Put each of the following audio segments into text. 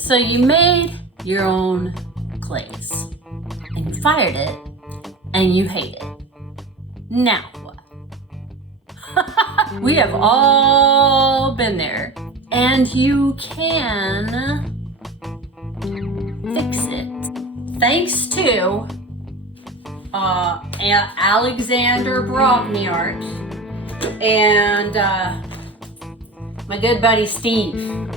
So you made your own glaze and you fired it and you hate it. Now what? We have all been there, and you can fix it thanks to Alexander Brongniart and my good buddy Steve.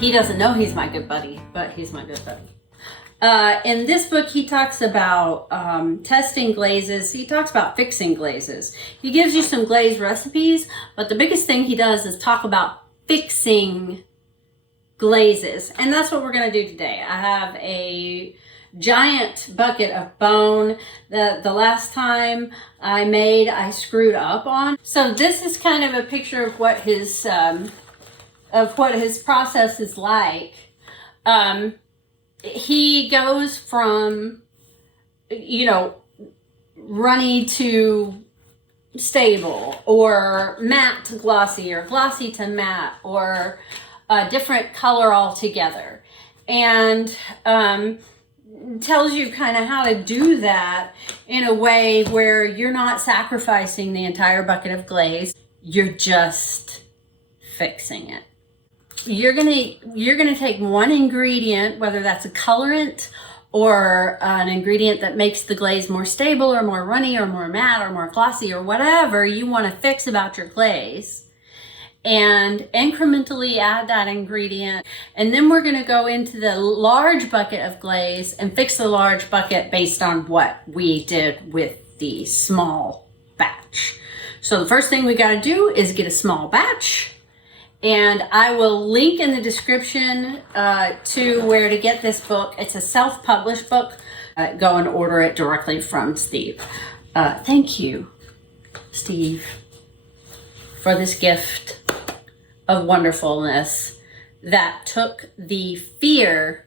He doesn't know he's my good buddy, but he's my good buddy. In this book, he talks about testing glazes. He talks about fixing glazes. He gives you some glaze recipes, but the biggest thing he does is talk about fixing glazes. And that's what we're going to do today. I have a giant bucket of bone that the last time I screwed up on. So this is kind of a picture of what his process is like. He goes from, runny to stable, or matte to glossy, or glossy to matte, or a different color altogether. And tells you kind of how to do that in a way where you're not sacrificing the entire bucket of glaze. You're just fixing it. You're gonna take one ingredient, whether that's a colorant or an ingredient that makes the glaze more stable or more runny or more matte or more glossy or whatever you want to fix about your glaze, and incrementally add that ingredient. And then we're going to go into the large bucket of glaze and fix the large bucket based on what we did with the small batch. So the first thing we got to do is get a small batch. And I will link in the description to where to get this book. It's a self-published book. Go and order it directly from Steve. Thank you, Steve, for this gift of wonderfulness that took the fear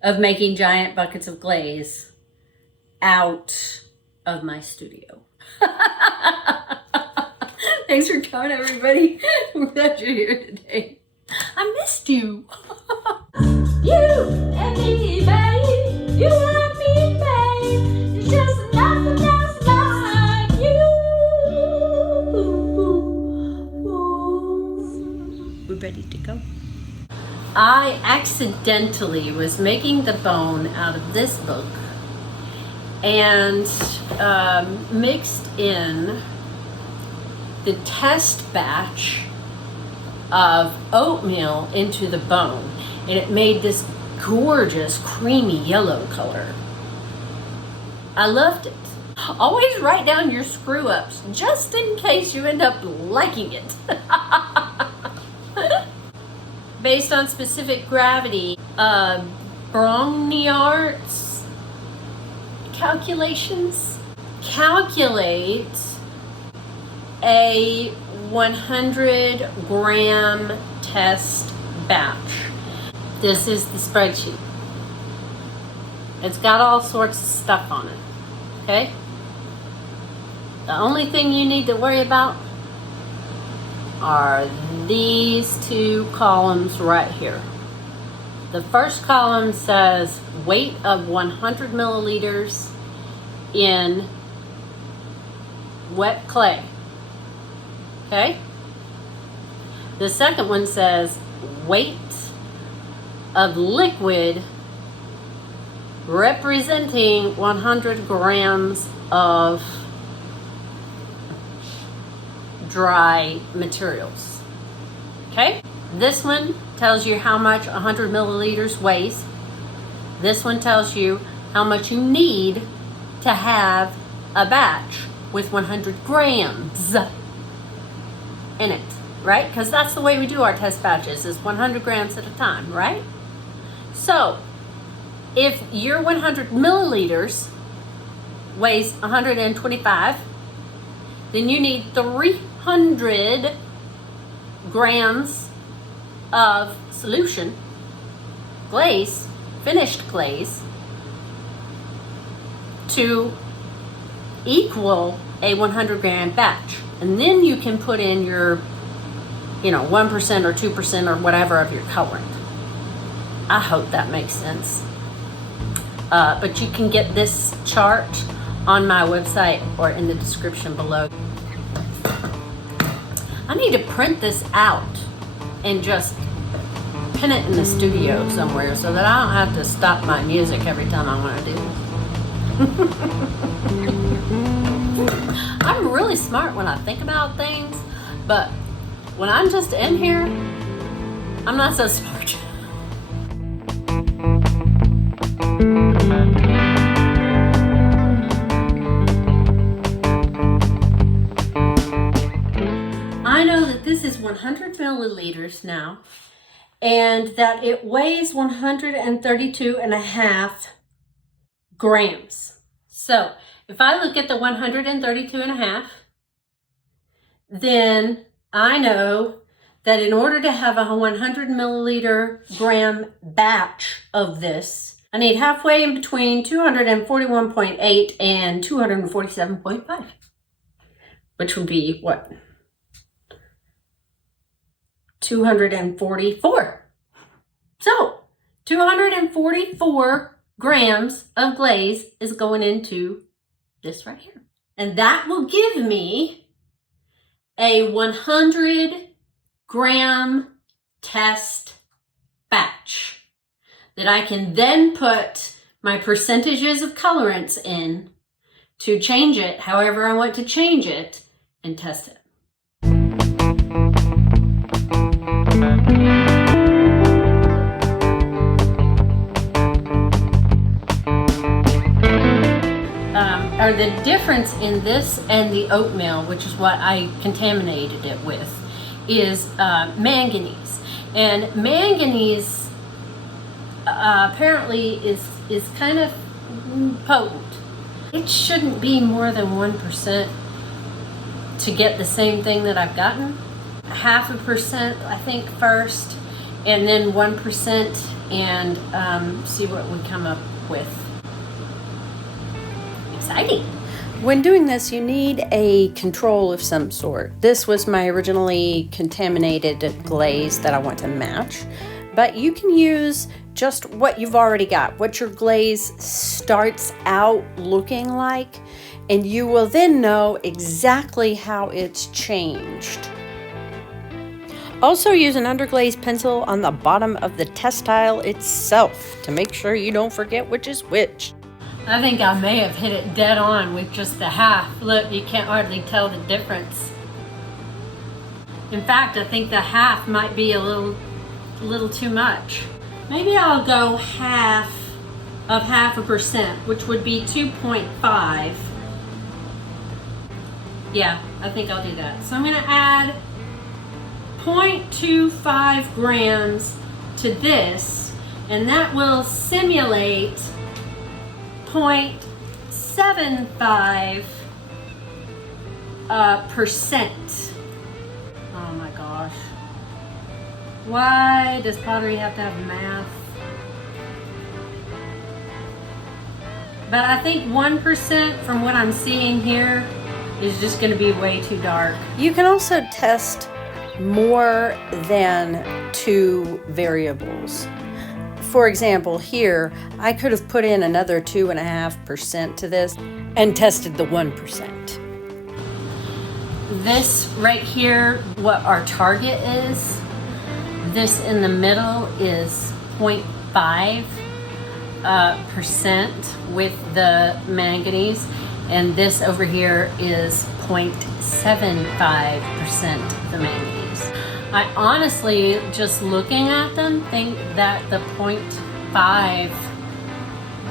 of making giant buckets of glaze out of my studio. Thanks for coming, everybody. I'm glad you're here today. I missed you. You and me, babe. You and me, babe. It's just nothing else like you. We're ready to go. I accidentally was making the bone out of this book and mixed in the test batch of oatmeal into the bone, and it made this gorgeous creamy yellow color. I loved it. Always write down your screw ups just in case you end up liking it. Based on specific gravity, Brongniart's calculations calculate a 100 gram test batch. This is the spreadsheet. It's got all sorts of stuff on it, okay? The only thing you need to worry about are these two columns right here. The first column says weight of 100 milliliters in wet clay. Okay? The second one says weight of liquid representing 100 grams of dry materials. Okay? This one tells you how much 100 milliliters weighs. This one tells you how much you need to have a batch with 100 grams in it, right? Because that's the way we do our test batches, is 100 grams at a time, right? So if your 100 milliliters weighs 125, then you need 300 grams of solution, glaze, finished glaze, to equal a 100 gram batch. And then you can put in your, 1% or 2% or whatever of your colorant. I hope that makes sense. But you can get this chart on my website or in the description below. I need to print this out and just pin it in the studio somewhere so that I don't have to stop my music every time I want to do it. I'm really smart when I think about things, but when I'm just in here, I'm not so smart. I know that this is 100 milliliters now, and that it weighs 132.5 grams. So if I look at the 132.5, then I know that in order to have a 100 milliliter gram batch of this, I need halfway in between 241.8 and 247.5, which would be what? 244. So 244 grams of glaze is going into this right here. And that will give me a 100 gram test batch that I can then put my percentages of colorants in to change it however I want to change it and test it. Or the difference in this and the oatmeal, which is what I contaminated it with, is manganese. And manganese apparently is kind of potent. It shouldn't be more than 1% to get the same thing that I've gotten. 0.5%, I think, first, and then 1%, and see what we come up with. Exciting. When doing this, you need a control of some sort. This was my originally contaminated glaze that I want to match, but you can use just what you've already got, what your glaze starts out looking like, and you will then know exactly how it's changed. Also use an underglaze pencil on the bottom of the test tile itself to make sure you don't forget which is which. I think I may have hit it dead on with just the half. Look, you can't hardly tell the difference. In fact, I think the half might be a little too much. Maybe I'll go half of 0.5%, which would be 2.5. Yeah, I think I'll do that. So I'm gonna add 0.25 grams to this, and that will simulate 0.75 percent. Oh my gosh. Why does pottery have to have math? But I think 1% from what I'm seeing here is just going to be way too dark. You can also test more than 2 variables. For example, here, I could have put in another 2.5% to this and tested the 1%. This right here, what our target is, this in the middle is 0.5% with the manganese, and this over here is 0.75% the manganese. I honestly, just looking at them, think that the 0.5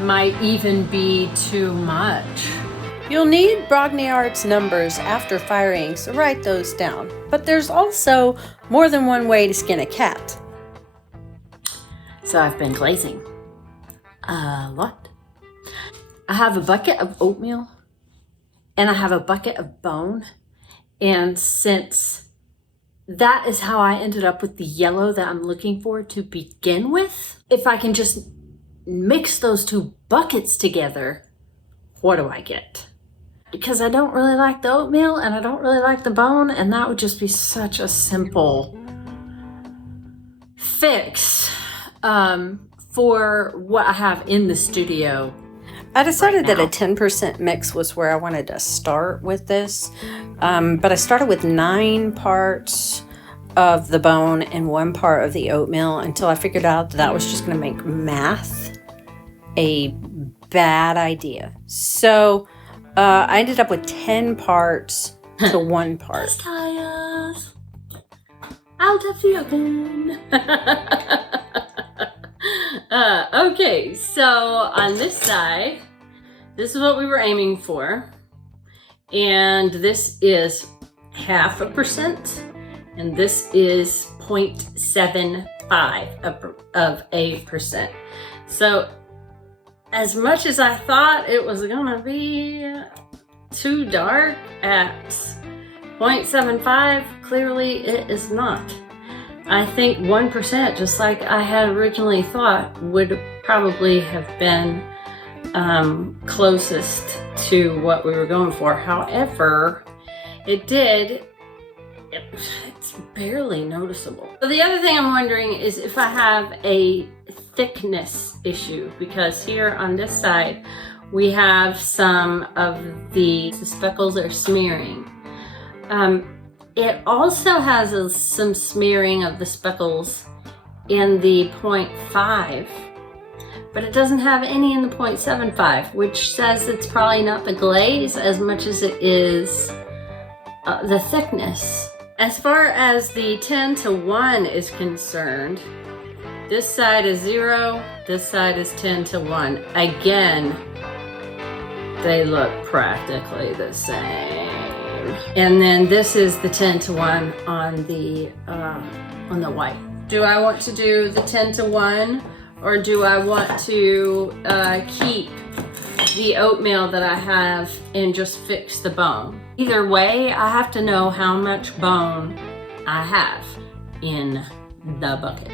might even be too much. You'll need Brongniart's numbers after firing, so write those down. But there's also more than one way to skin a cat. So I've been glazing a lot. I have a bucket of oatmeal and I have a bucket of bone. And since that is how I ended up with the yellow that I'm looking for to begin with, if I can just mix those 2 buckets together, what do I get? Because I don't really like the oatmeal and I don't really like the bone, and that would just be such a simple fix. for what I have in the studio. I decided that a 10% mix was where I wanted to start with this, but I started with 9 parts of the bone and 1 part of the oatmeal until I figured out that was just going to make math a bad idea. So I ended up with 10 parts to 1 part. Tires out of the oven. Okay, so on this side, this is what we were aiming for, and this is 0.5%, and this is 0.75 of a percent. So as much as I thought it was gonna be too dark at 0.75, closely it is not. I think 1%, just like I had originally thought, would probably have been closest to what we were going for. However, it's barely noticeable. So the other thing I'm wondering is if I have a thickness issue, because here on this side we have some of the speckles are smearing. It also has some smearing of the speckles in the 0.5, but it doesn't have any in the 0.75, which says it's probably not the glaze as much as it is the thickness. As far as the 10 to 1 is concerned, this side is 0, this side is 10 to 1. Again, they look practically the same. And then this is the 10 to 1 on the white. Do I want to do the 10 to 1, or do I want to keep the oatmeal that I have and just fix the bone? Either way, I have to know how much bone I have in the bucket.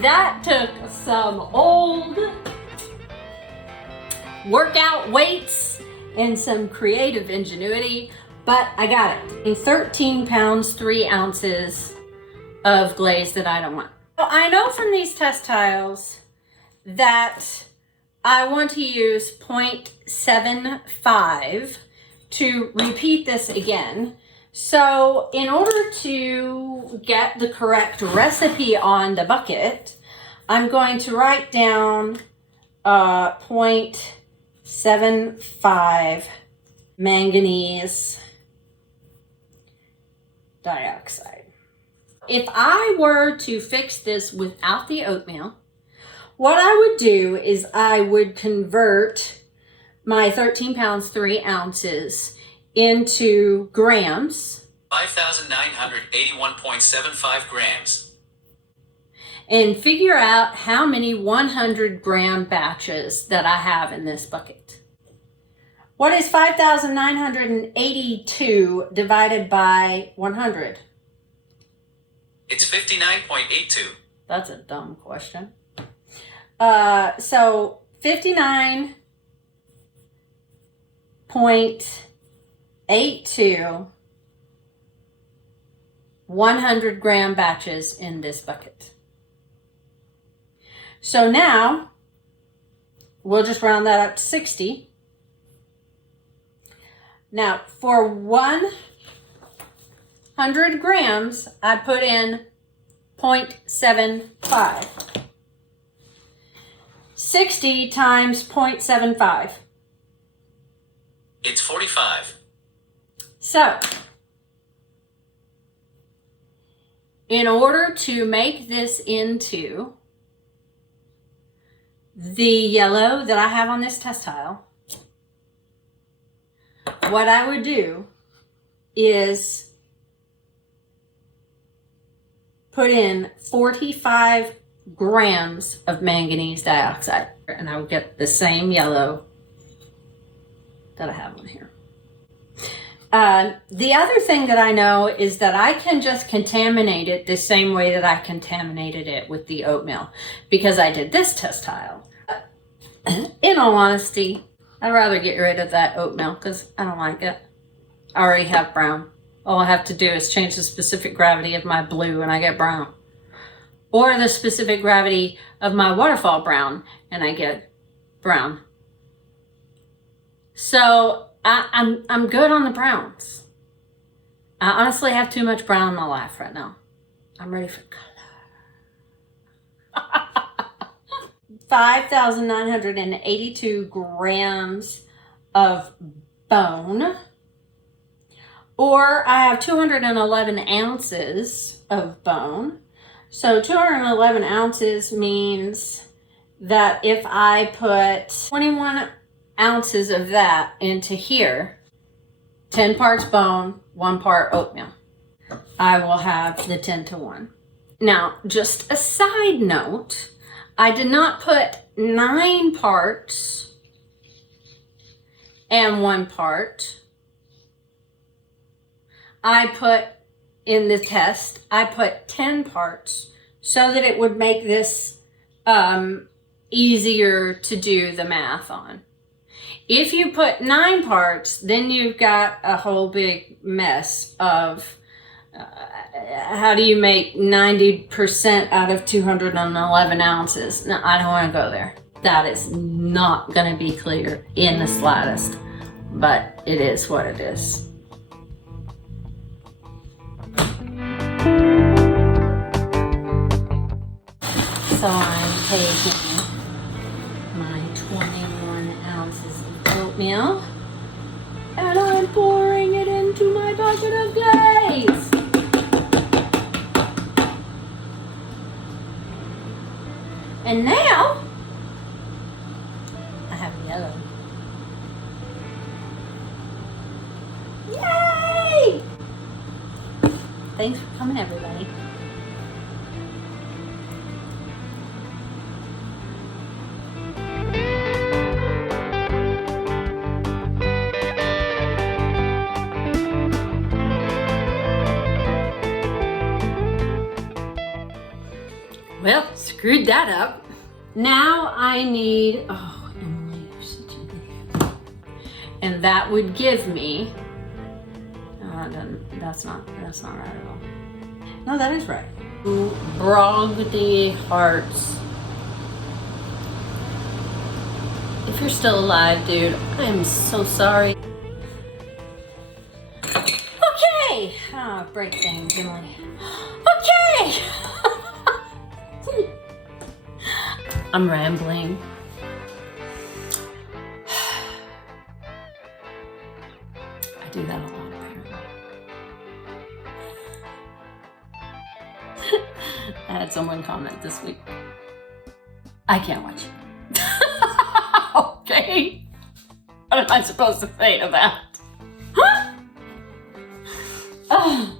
That took some old workout weights and some creative ingenuity, but I got it. In 13 pounds, 3 ounces of glaze that I don't want. So I know from these test tiles that I want to use 0.75 to repeat this again. So in order to get the correct recipe on the bucket, I'm going to write down 0.75 manganese dioxide. If I were to fix this without the oatmeal, what I would do is I would convert my 13 pounds, 3 ounces into grams. 5,981.75 grams. And figure out how many 100 gram batches that I have in this bucket. What is 5,982 divided by 100? It's 59.82. That's a dumb question. So 59.82 100 gram batches in this bucket. So now we'll just round that up to 60. Now for 100 grams, I put in 0.75. 60 times 0.75. It's 45. So, in order to make this into the yellow that I have on this test tile, what I would do is put in 45 grams of manganese dioxide, and I would get the same yellow that I have on here. The other thing that I know is that I can just contaminate it the same way that I contaminated it with the oatmeal, because I did this test tile. In all honesty, I'd rather get rid of that oatmeal because I don't like it. I already have brown. All I have to do is change the specific gravity of my blue and I get brown. Or the specific gravity of my waterfall brown and I get brown. So I'm good on the browns. I honestly have too much brown in my life right now. I'm ready for color. 5,982 grams of bone. Or I have 211 ounces of bone. So 211 ounces means that if I put 21 ounces of that into here, 10 parts bone, 1 part oatmeal, I will have the 10-to-1. Now, just a side note, I did not put 9 parts and 1 part. I put, in the test, I put 10 parts so that it would make this easier to do the math on. If you put 9 parts, then you've got a whole big mess of how do you make 90% out of 211 ounces? No, I don't want to go there. That is not going to be clear in the slightest, but it is what it is. So I'm taking my 21 ounces of oatmeal and I'm pouring it into my bucket of glaze. And now I have yellow. Yay! Thanks for coming, everybody. Well, screwed that up. Now I need, oh, Emily, you're such a dick. And that would give me, that's not right at all. No, that is right. Brongniart. If you're still alive, dude, I am so sorry. Okay. Ah, break things, Emily. Okay. I'm rambling. I do that a lot, apparently. I had someone comment this week. I can't watch you. Okay. What am I supposed to say to that? Oh.